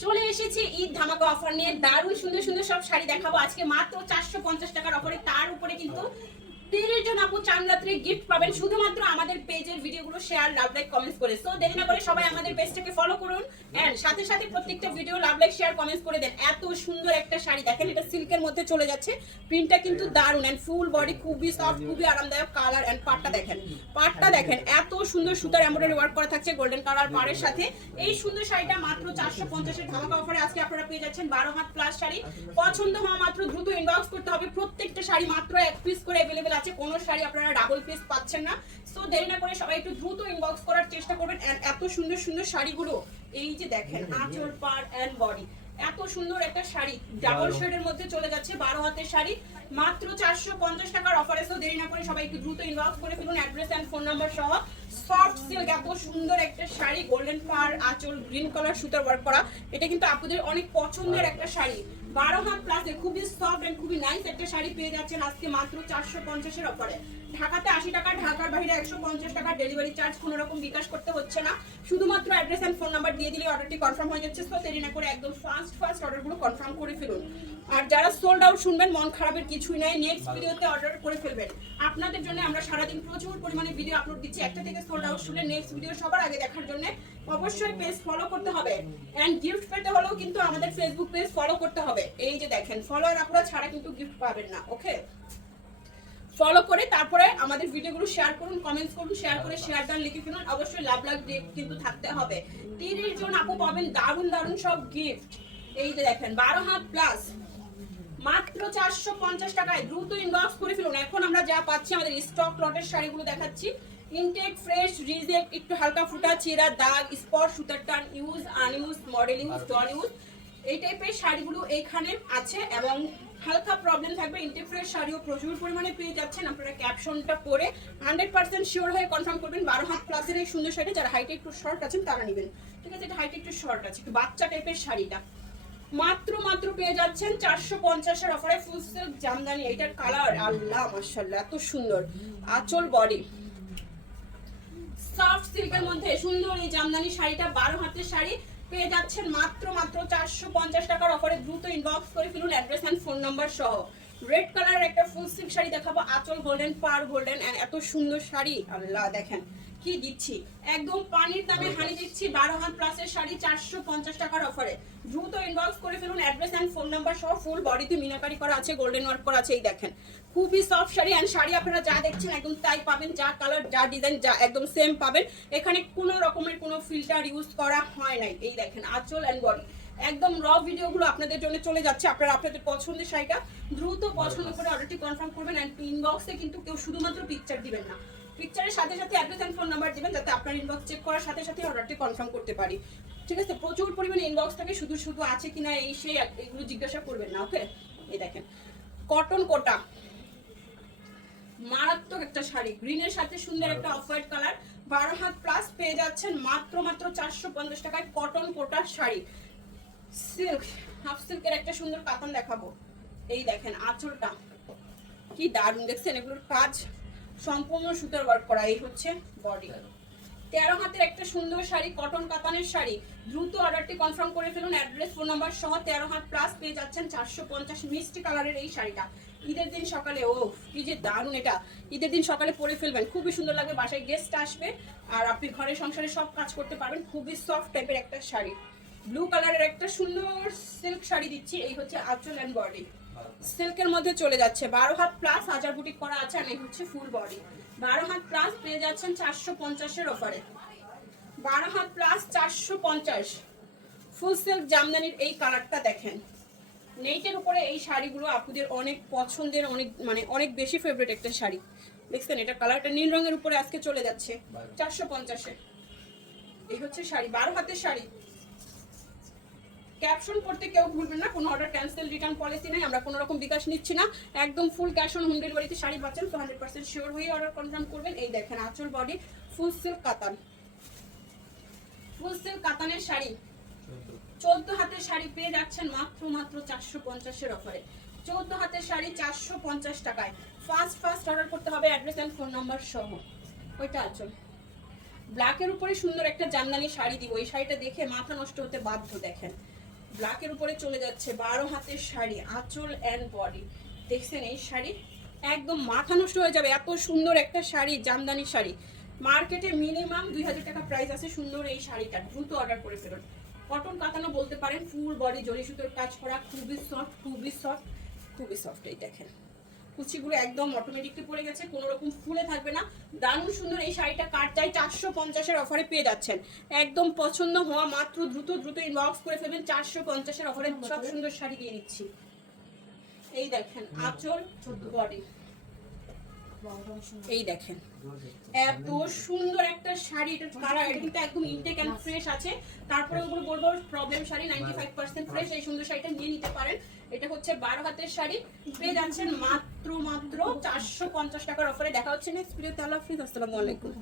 চলে এসেছি ঈদ ধামাকা অফার নিয়ে। দারুণ সুন্দর সুন্দর সব শাড়ি দেখাবো আজকে মাত্র 450 টাকার অফারে। তার উপরে কিন্তু 30 জন আপু চাঁদ রাত্রি গিফট পাবেন শুধুমাত্র আমাদের পেজের ভিডিওগুলো শেয়ার, লাভ, লাইক, কমেন্টস করে। সো দেরি না করে সবাই আমাদের পেজটাকে ফলো করুন এন্ড সাথে সাথে প্রত্যেকটা ভিডিও লাভ, লাইক, শেয়ার, কমেন্টস করে দেন। এত সুন্দর একটা শাড়ি দেখেন, এটা সিল্কের মধ্যে চলে যাচ্ছে। প্রিন্টটা কিন্তু দারুণ এন্ড ফুল বডি, খুবই সফট, খুবই আরামদায়ক। কালার এন্ড পাটটা দেখেন, পাটটা দেখেন এত সুন্দর সুতার এমব্রয়ডারি ওয়ার্ক করা থাকছে গোল্ডেন কালার পাড়ের সাথে। এই সুন্দর শাড়িটা মাত্র 450 এর ধামাকা অফারে আজকে আপনারা পেয়ে যাচ্ছেন। 12 হাত প্লাস শাড়ি। পছন্দ হওয়া মাত্র দ্রুত ইনবক্স করতে হবে। প্রত্যেকটা শাড়ি মাত্র এক পিস করে अवेलेबल আছে, কোনো শাড়ি আপনারা ডাবল পিস পাচ্ছেন না। সো দেরি না করে সবাই একটু দ্রুত ইনবক্স করার চেষ্টা করবেন। এত সুন্দর সুন্দর শাড়িগুলো এই যে দেখেন, আঁচল, পাড় এন্ড বডি, এত সুন্দর একটা শাড়ি ডাবল শেডের মধ্যে চলে যাচ্ছে। 12 হাতের শাড়ি মাত্র 450 টাকার অফারে। সো দেরি না করে সবাই একটু দ্রুত ইনবক্স করে ফেলুন অ্যাড্রেস এন্ড ফোন নাম্বার সহ। সফট সিল্ক এত সুন্দর একটা শাড়ি, গোল্ডেন পাড়, আঁচল, গ্রিন কালার সুতার ওয়ার্ক করা। এটা কিন্তু আপনাদের অনেক পছন্দের একটা শাড়ি। 12 হাত প্লাসে খুবই সফট এন্ড খুবই নাইস একটা শাড়ি পেয়ে যাচ্ছেন আজকে মাত্র 450 এর অফারে। ঢাকাতে 80 টাকা, ঢাকার বাইরে 150 টাকা ডেলিভারি চার্জ, কোনো রকম বিকাশ করতে হচ্ছে না। শুধুমাত্র অ্যাড্রেস এন্ড ফোন নাম্বার দিয়ে দিলে অর্ডারটি কনফার্ম হয়ে যাচ্ছে। সো দেরি না করে একদম ফাস্ট অর্ডারগুলো কনফার্ম করে ফেলুন। আর যারা সোল্ড আউট শুনবেন, মন খারাপের কিছুই নাই, নেক্সট ভিডিওতে অর্ডার করে ফেলবেন। আপনাদের জন্য আমরা সারাদিন প্রচুর পরিমাণে ভিডিও আপলোড দিচ্ছি। একটা থেকে সোল্ড আউট শুনলে নেক্সট ভিডিও সবার আগে দেখার জন্য অবশ্যই পেজ ফলো করতে হবে। এন্ড গিফট পেতে হলেও কিন্তু আমাদের ফেসবুক পেজ ফলো করতে হবে। এই যে দেখেন, ফলোয়ার আপনারা ছাড়া কিন্তু গিফট পাবেন না। ওকে, ফলো করে তারপরে আমাদের ভিডিওগুলো শেয়ার করুন, কমেন্টস করুন, শেয়ার করে শেয়ার ডান লিখে ফেলুন। অবশ্যই লাভ লাভ কিন্তু থাকতে হবে। 30 জন আপু পাবেন দারুণ দারুণ সব গিফট। এই যে দেখেন 12 হাত প্লাস মাত্র 450 টাকায়। দ্রুত ইনবক্স করে ফেলুন। এখন আমরা যা পাচ্ছি আমাদের স্টক লটের শাড়িগুলো দেখাচ্ছি। ইনটেক, ফ্রেশ, রিজেক্ট, একটু হালকা ফুটা, ছেঁড়া, দাগ, স্পট, সুতার টান, use, আনইউজ, model use, doll use, এই টাইপের শাড়িগুলো এইখানে আছে। এবং হালকা প্রবলেম থাকবে। ইনটেক ফ্রেশ শাড়িও প্রচুর পরিমাণে পেয়ে যাচ্ছেন। আপনারা ক্যাপশনটা পরে 100% শিওর হয়ে কনফার্ম করবেন 12 হাত প্লাসের এই সুন্দর শাড়ি। যারা হাইটে একটু শর্ট আছেন তারা নেবেন, ঠিক আছে? এটা হাইটে একটু শর্ট আছে, একটু বাচ্চা টাইপের শাড়িটা মাত্র পেয়ে যাচ্ছেন 450 এর অফারে। ফুল সিল্ক জামদানি, এটার কালার আল্লাহ মাশাআল্লাহ এত সুন্দর। আঁচল, বডি সফট সিল্কের মধ্যে সুন্দর এই জামদানি শাড়িটা 12 হাতের শাড়ি পেয়ে যাচ্ছেন মাত্র 450 টাকার অফারে। দ্রুত ইনবক্স করে ফেলুন অ্যাড্রেস এন্ড ফোন নাম্বার সহ। রেড কালারের একটা ফুল সিল্ক শাড়ি দেখাবো, আঁচল গোল্ডেন, পাড় গোল্ডেন এন্ড এত সুন্দর শাড়ি আল্লাহ দেখেন কি দিচ্ছি, একদম পানির দামে হানি দিচ্ছি। 12 হাত প্লাসের শাড়ি 450 টাকার অফারে। দ্রুত ইনবক্স করে ফেলুন অ্যাড্রেস এন্ড ফোন নাম্বার সহ। ফুল বডিতে মিনাকারি করা আছে, গোল্ডেন ওয়ার্ক করা আছে। এই দেখেন খুবই সফট শাড়ি এন্ড শাড়ি আপনারা যা দেখছেন একদম তাই পাবেন, যা কালার যা ডিজাইন যা একদম সেম পাবেন। এখানে কোনো রকমের কোনো ফিল্টার ইউজ করা হয় নাই। এই দেখেন আঁচল এন্ড বডি, একদম র ভিডিওগুলো আপনাদের জন্য চলে যাচ্ছে। আপনারা আপনাদের পছন্দের শাড়িটা দ্রুত পছন্দ করে অর্ডারটি কনফার্ম করবেন। এন্ড ইনবক্সে কিন্তু কেউ শুধুমাত্র পিকচার দিবেন না, পিকচারের সাথে সাথে অ্যাড্রেস এন্ড ফোন নাম্বার দিবেন, যাতে আপনার ইনবক্স চেক করার সাথে সাথে অর্ডারটি কনফার্ম করতে পারি, ঠিক আছে? প্রচুর পরিমাণে ইনবক্স থাকে, শুধু শুধু আছে কিনা এই সেই এগুলো জিজ্ঞাসা করবেন না। ওকে, এই দেখেন কটন কোটা, মারাত্মক একটা শাড়ি, গ্রিনের সাথে সুন্দর একটা off white colour. 12 had plus পেয়ে যাচ্ছেন মাত্র 450 টাকায় কটন কোটা শাড়ি। সিল্ক, হাফ সিল্কের একটা সুন্দর কাতান দেখাবো। এই দেখেন আঁচলটা কি দারুণ, দেখছেন এগুলোর কাজ সম্পূর্ণ সুতার ওয়ার্ক করা। এই হচ্ছে বডি। 13 হাতের একটা সুন্দর শাড়ি, কটন কাতানের শাড়ি। দ্রুত অর্ডারটি কনফার্ম করে ফেলুন অ্যাড্রেস ফোন নাম্বার সহ। 13 হাত প্লাস পেয়ে যাচ্ছেন 450। মিষ্টি কালারের এই শাড়িটা ঈদের দিন সকালে, ও কি যে দারুণ, এটা ঈদের দিন সকালে পরে ফেলবেন, খুবই সুন্দর লাগবে। বাসায় গেস্ট আসবে আর আপনি ঘরের সংসারে সব কাজ করতে পারবেন। খুবই সফট টাইপের একটা শাড়ি। ব্লু কালারের একটা সুন্দর সিল্ক শাড়ি দিচ্ছি। এই হচ্ছে আঁচল এন্ড বডি, সিল্কের মধ্যে চলে যাচ্ছে। 12 হাত প্লাস হাজার বুটিক করা আছে। আর এই হচ্ছে ফুল বডি। 12 হাত প্লাস পেয়ে যাচ্ছেন 450 এর অফারে। 12 হাত প্লাস 450 ফুল সিল্ক জামদানির এই কালারটা দেখেন। নেটের উপরে এই শাড়িগুলো আপুদের অনেক পছন্দের, অনেক মানে অনেক বেশি ফেভারিট একটা শাড়ি। দেখছেন এটা কালারটা নীল রঙের উপরে আজকে চলে যাচ্ছে 450-এ। এই হচ্ছে শাড়ি, 12 হাতের শাড়ি। ক্যাপশন করতে কেউ ভুলবেন না, কোনো অর্ডার ক্যান্সেল, রিটার্ন পলিসি নেই, আমরা কোনো রকম বিকাশ নিচ্ছি না। একদম ফুল ক্যাশ অন হোম ডেলিভারিতে শাড়ি পাচ্ছেন। তো 100% শিওর হয়ে অর্ডার কনফার্ম করবেন। এই দেখেন আঁচল, বডি, ফুল সিল্ক কাতান, ফুল সিল্ক কাতানের শাড়ি। 14 হাতের শাড়ি পেয়ে যাচ্ছেন মাত্র 450 এর অফারে। 14 হাতের শাড়ি 450 টাকায়। ফাস্ট অর্ডার করতে হবে অ্যাড্রেস এন্ড ফোন নাম্বার সহ। ওইটা আঁচল, ব্ল্যাকের উপরে সুন্দর একটা জামদানি শাড়ি দিব। এই শাড়িটা দেখে মাথা নষ্ট হতে বাধ্য। দেখেন ব্ল্যাকের উপরে চলে যাচ্ছে 12 হাতের শাড়ি, আঁচল অ্যান্ড বডি। দেখছেন এই শাড়ি একদম মাথা নষ্ট হয়ে যাবে, এত সুন্দর একটা শাড়ি, জামদানি শাড়ি। মার্কেটে মিনিমাম 2000 টাকা প্রাইস আছে সুন্দর এই শাড়িটা, দ্রুত অর্ডার করে ফেলুন। কটন কাতানো বলতে পারেন, ফুল বডি জরি সুতোর কাজ করা, খুবই সফট, খুবই সফট, খুবই সফট। এই দেখেন কুচিগুলো একদম অটোমেটিকলি পড়ে গেছে, কোনো রকম ফুলে থাকবে না। দারুণ সুন্দর এই শাড়িটা কার চাই 450-এর অফারে পেয়ে যাচ্ছেন। একদম পছন্দ হওয়া মাত্র দ্রুত দ্রুত ইনবক্স করে ফেলবেন, 450-এর অফারে সব সুন্দর শাড়ি দিয়ে নিচ্ছি। এই দেখেন আঁচল বডি, এই দেখেন এত সুন্দর একটা শাড়ি। এটা কালার এটা কিন্তু একদম ইনটেক এন্ড ফ্রেশ আছে। তারপরে ওগুলো বলবো প্রবলেম শাড়ি 95% ফ্রেশ। এই সুন্দর শাড়িটা নিয়ে নিতে পারেন। এটা হচ্ছে 12 হাতের শাড়ি, পেয়ে যাচ্ছেন মাত্র 450 টাকার অফারে। দেখা হচ্ছে নেক্সট ভিডিওতে। আল্লাহ হাফেজ, আসসালামু আলাইকুম।